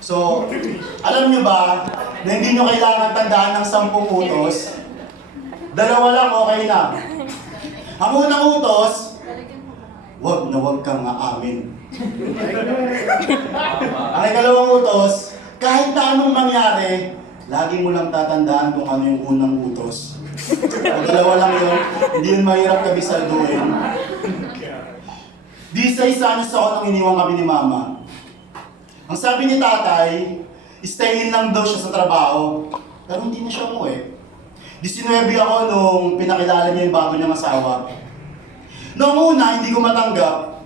So, alam nyo ba na hindi nyo kailangan tandaan ng 10 utos? 2 lang okay na. Ang unang utos, wag na wag kang aamin. Ang ikalawang utos, kahit na anong mangyari, lagi mo lang tatandaan kung ano yung unang utos. Ang 2 lang yun, hindi yun mahirap kabisaduhin. Di sa isa anos ako nang iniwang kami ni Mama. Ang sabi ni Tatay, stay in lang daw siya sa trabaho. Pero hindi na siya umuwi. 19 ako nung pinakilala niya yung bago niyang asawa. Noong una, hindi ko matanggap.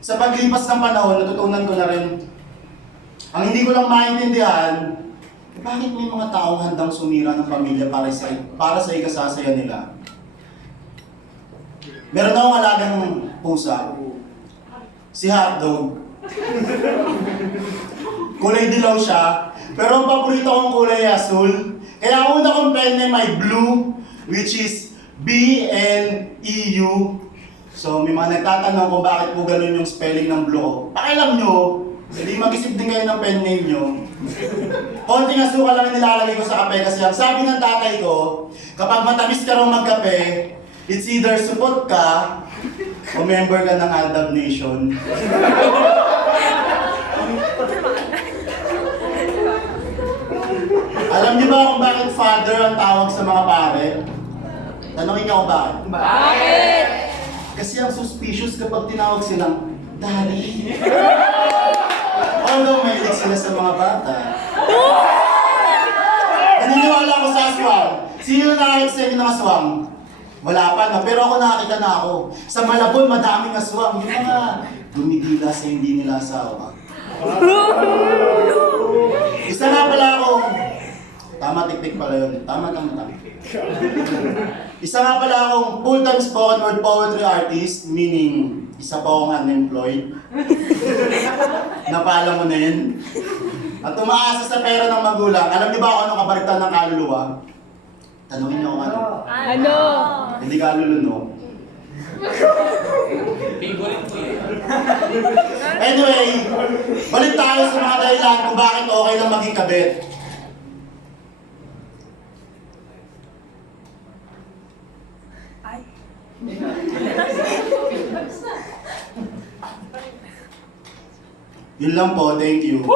Sa paglipas ng panahon, natutunan ko na rin. Ang hindi ko lang maintindihan, bakit may mga taong handang sumira ng pamilya para sa ikasasaya nila? Meron akong alagang pusa. Si Hotdog. Kulay dilaw siya, pero ang paborito kong kulay ay asul. Kaya ang una kong pen name ay Blue, which is B-L-E-U. So may mga nagtatanong kung bakit po ganun yung spelling ng Blue ko. Pakialam nyo, hindi mag-isip din kayo ng pen name nyo. Konting asukal lang nilalagay ko sa kape kasi ang sabi ng tatay ko, kapag matamis ka raw magkape, it's either supot ka o member ka ng Aldab Nation. Alam niyo ba kung bakit father ang tawag sa mga pare? Tanungin niyo kung bakit. Bakit? Kasi ang suspicious kapag tinawag silang daddy. Although mahilig sila sa mga bata. Naniniwala ako sa aswang. Sino nakakita sa inyo ng aswang? Wala pa na, pero ako nakakita na ako. Sa Malabon, madaming aswang. Yung mga gumigila sa hindi nila asawa. Isa nga pala ako. Tama, tiktik pala yun. Tama. Isa nga pala akong full-time spoken word poetry artist, meaning isa pa akong unemployed. Napala mo na yun. At umaasa sa pera ng magulang. Alam niyo ba kung anong kabalitan ng kaluluwa? Tanungin niyo kung ano. Ano? Hindi kaluluno. Anyway, balik tayo sa mga dahilan kung bakit okay lang maging kabit. Yun lang po, thank you.